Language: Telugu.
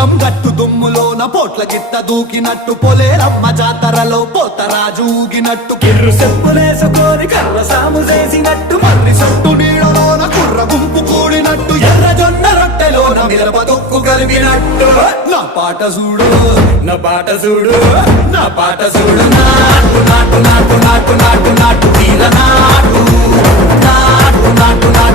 పొలం గట్టు దుమ్ములోన పోట్ల గిట్ట దూకినట్టు పొలేరమ్మ జాతరలో పోతరాజు ఊగినట్టు కిర్రు చెప్పులేసుకొని కర్ర సాము చేసినట్టు మర్రి సొట్టు నీడలోన కుర్ర గుంపు కూడినట్టు ఎర్ర జొన్న రొట్టెలోన మిరప తొక్కు కలిపినట్టు నా పాట చూడు నా పాట చూడు నా పాట చూడు నాటు నాటు నాటు నాటు నాటు నాటు తీర నాటు నాటు నాటు నాటు